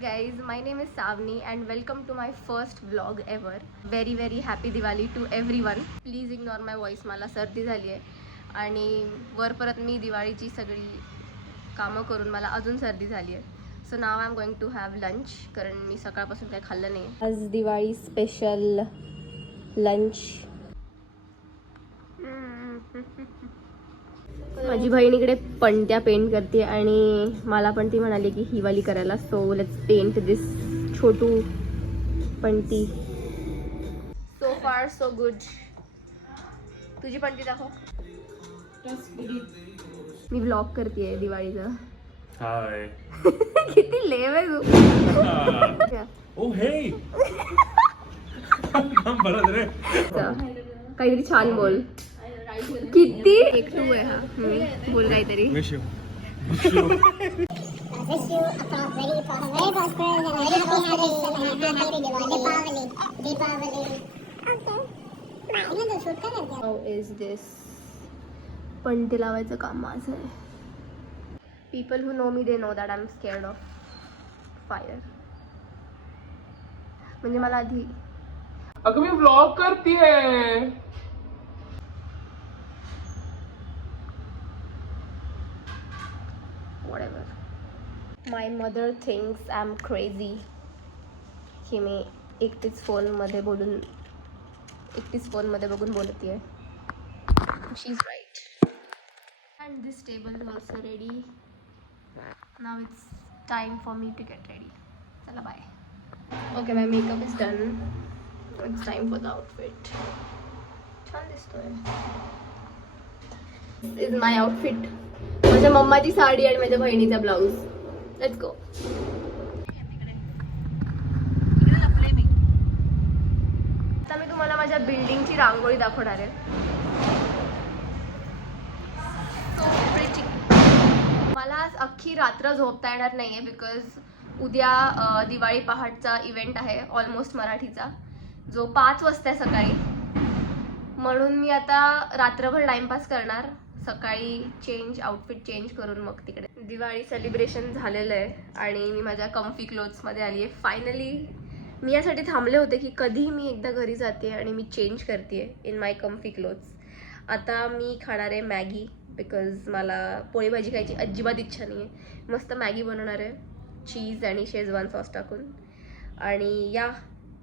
guys, my name is Savni and welcome to my first vlog ever. Very happy Diwali to everyone. Please ignore my voice, मला सर्दी झाली आहे आणि वर परत मी दिवाळीची सगळी कामं करून मला अजून सर्दी झाली आहे. So now I am going to have lunch, कारण मी सकाळपासून काही खाल्लं नाही. आज दिवाळी स्पेशल लंच. माझी बहीण इकडे पणत्या पेंट करते आणि मला पण ती म्हणाली की ही वाली करायला. सो लेट्स पेंट दिस छोटू पणती. So far so good. तुझी पणती दाखव. मी व्लॉग करतेय दिवाळीचा. हाय. किती लेव आहे तू. ओ हे. बरं रे. काहीतरी छान बोल. किती एक टू आहे हा. बोल काहीतरी. Wish you. How is this? पणती लावायचं काम माझं आहे. People who know me, they know that I'm scared of fire. म्हणजे मला आधी अगं मी व्लॉग करतीये. whatever. My mother thinks I'm crazy. की मी एकटीच फोनमध्ये बघून बोलतेय. She's right. And this table is also ready. Now it's time for me to get ready. Chala bye. Okay, my makeup is done. It's time for the outfit. छान दिसतोय. This is my outfit. माझ्या मम्माची साडी आणि माझ्या बहिणीचा blouse. Let's go. आता मी तुम्हाला माझ्या बिल्डिंगची रांगोळी दाखवणार आहे. मला आज अख्खी रात्र झोपता येणार नाहीये बिकॉज उद्या दिवाळी पहाटचा इव्हेंट आहे ऑलमोस्ट मराठीचा, जो 5 वाजता आहे सकाळी. म्हणून मी आता रात्रभर टाइमपास करणार. सकाळी आउटफिट चेंज करून मग तिकडे. दिवाळी सेलिब्रेशन झालेलं आहे आणि मी माझ्या कम्फी क्लोथ्समध्ये आली आहे फायनली. मी यासाठी थांबले होते की कधी मी एकदा घरी जाते आणि मी चेंज करते इन माय कम्फी क्लोथ्स. आता मी खाणार आहे मॅगी बिकॉज मला पोळी भाजी खायची अजिबात इच्छा नाही आहे. मस्त मॅगी बनवणार आहे चीज आणि शेजवान सॉस टाकून. आणि या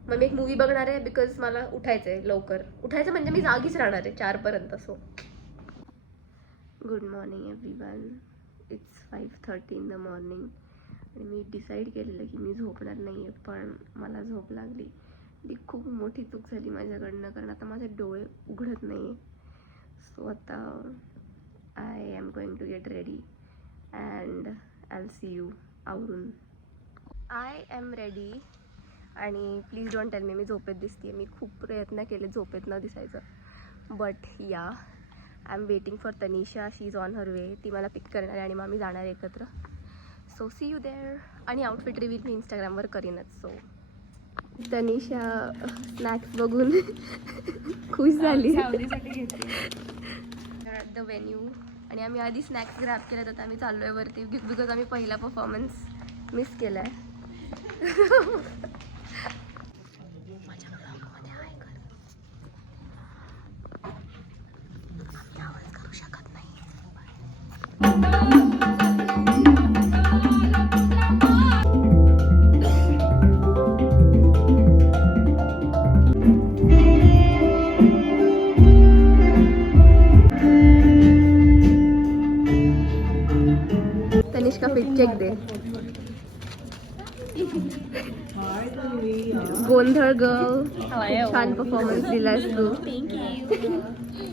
मग मी एक मूवी बघणार आहे बिकॉज मला उठायचं आहे लवकर. उठायचं म्हणजे मी जागीच राहणार आहे 4पर्यंत. So good morning everyone. It's 5:30 in the morning. आणि मी डिसाईड केलेलं की मी झोपणार नाही आहे, पण मला झोप लागली. ती खूप मोठी चूक झाली माझ्याकडनं, कारण आता माझे डोळे उघडत नाही आहे. सो आता I am going to get ready and I will see you आवरून. आय एम रेडी आणि प्लीज डोंट टेल मी झोपेत दिसते. मी खूप प्रयत्न केले झोपेत न दिसायचं, but yeah I am waiting for Tanisha. She is on her way. ती मला पिक करणार आहे आणि मग आम्ही जाणार एकत्र. So see you there. आणि आउटफिट रिव्ह्यू मी इंस्टाग्रामवर करीनच. सो तनिषा स्नॅक्स बघून खुश झाली द व्हेन्यू. आणि आम्ही आधी स्नॅक्स ग्रॅब केले तर आम्ही चाललो आहे वरती बिकॉज आम्ही पहिला परफॉर्मन्स मिस केला आहे. माझ्या ब्लॉगमध्ये आहे कर. आम्ही आवाज करू शकत नाही. तनिष्का फिट चेक दे. गोंधळ गर्ल, छान परफॉर्मन्स दिलास तू.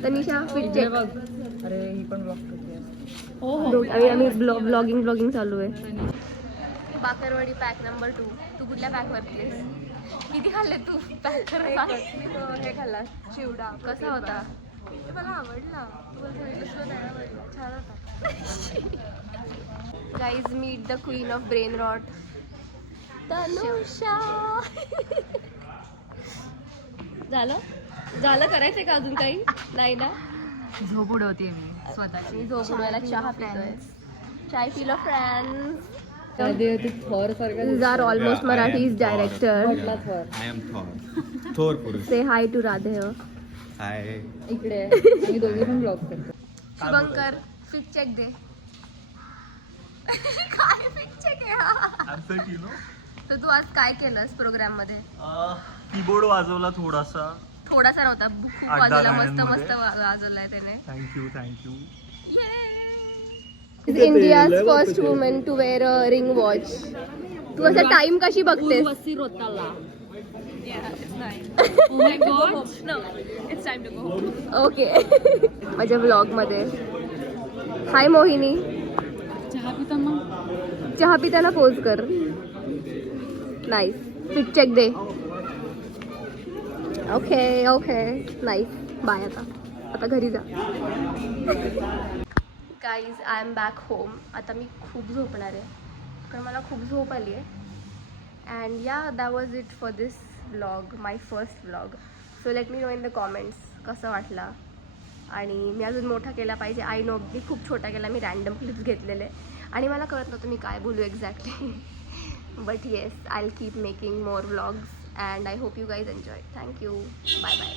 Tanisha fit check. अरे ही पण ब्लॉग करते. आम्ही ब्लॉगिंग चालू आहे. Bakarwadi pack number 2. तू कुठल्या पॅकवरती? किती खाल्ले तू पॅक करून? हे खाल्ला चिवडा. कसा होता? मला आवडला. छान होता. Guys meet the queen of brain rot Tanusha. झालं करायचंय का अजून काही? नाही ना. झोप उडवते मी स्वतःची. मी झोप उडवायला चहा पितोय. चाय पिलो friends. Thor These are almost Marathis director. I am Thor. Thor पुरुष. Say hi to Radhe. Hi. इकडे आम्ही दोघे पण ब्लॉग करतो. शुभंकर फिट चेक दे. काय फिट चेक आहे हा? तर तू आज काय केलंस प्रोग्राम मध्ये? कीबोर्ड वाजवला थोडासा. थोडासा नव्हता, खूप आठ दहा वाजवला, मस्त गाण्यांमध्ये. मस्त वाजवलाय त्याने. Thank you. India's first woman to wear a ring watch. तू असं टाइम कशी बघतेस? ओके. माझ्या ब्लॉग मध्ये. हाय मोहिनी. चहा पिताना पोज कर. नाईस. फिट चेक दे. Okay nice. बाय. आता घरी जा. Guys I am back home. आता मी खूप झोपणार आहे कारण मला खूप झोप आली आहे. अँड या that was it for this vlog, my first vlog. So let me know in the comments कसं वाटला. आणि मी अजून मोठा केला पाहिजे. आय नो मी खूप छोटा केला, मी रँडम क्लिप्स घेतलेले आणि मला कळत नव्हतं मी काय बोलू exactly. But yes I will keep making more vlogs and I hope you guys enjoy. Thank you. Bye bye.